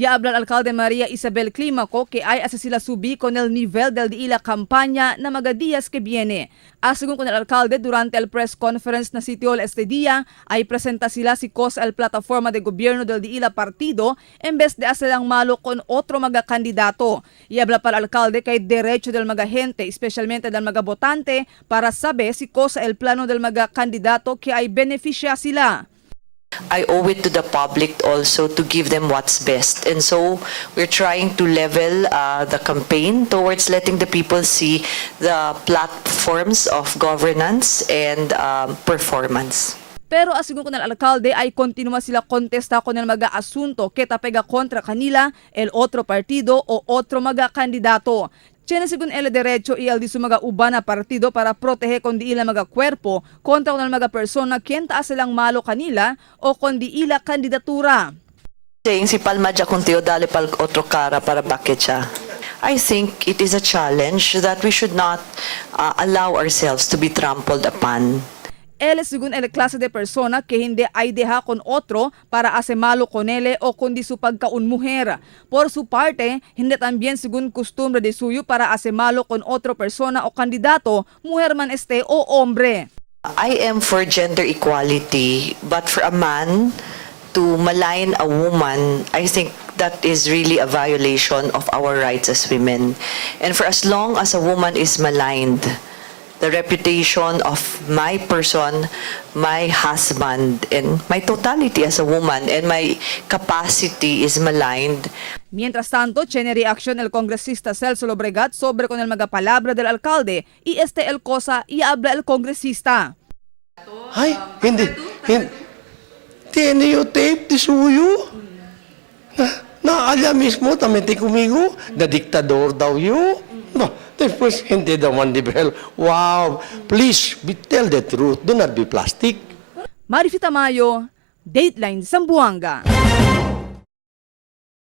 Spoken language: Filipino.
Yaabla al alcalde Maria Isabel Climaco que ay asa sila subi con el nivel del de la campaña na mga días que viene. Según con el alcalde, durante el press conference na sitio este día, ay presenta sila si cosa el plataforma de gobierno del de la partido en vez de hacerlang malo con otro mga kandidato. Yaabla para al alcalde kay derecho del mga gente, especialmente del mga botante, para saber si cosa el plano del mga kandidato que ay beneficia sila. I owe it to the public also to give them what's best. And so we're trying to level the campaign towards letting the people see the platforms of governance and performance. Pero asigun ko ng alcalde ay kontinua sila kontesta con el mga asunto que tapega kontra kanila, el otro partido o otro mga kandidato. Tiene según el derecho y el di su mga uban na partido para proteger con di ila mga kwerpo kontra con el mga persona quien taas silang malo kanila o con di ila kandidatura. Saying si Palma dya kung dali pal otro cara para bakit siya. I think it is a challenge that we should not allow ourselves to be trampled upon. Él es según el clase de persona que hindi ay deja con otro para hace malo con él o kundi su pagkaun mujer. Por su parte, hindi también según costumbre de suyo para hace malo con otro persona o candidato, mujer man este o hombre. I am for gender equality, but for a man to malign a woman, I think that is really a violation of our rights as women. And for as long as a woman is maligned, the reputation of my person, my husband, and my totality as a woman and my capacity is maligned. Mientras tanto, tiene reacción el congresista Celso Lobregat sobre con el mga palabra del alcalde y el cosa y habla el congresista. Ay, hindi. Tiene yung tape di suyo. Naala mismo, tamiti kumigo, na diktador daw yun. No, después hindi daw man di behel. Wow, please, tell the truth. Do not be plastic. Marifita Mayo, Dateline Zamboanga.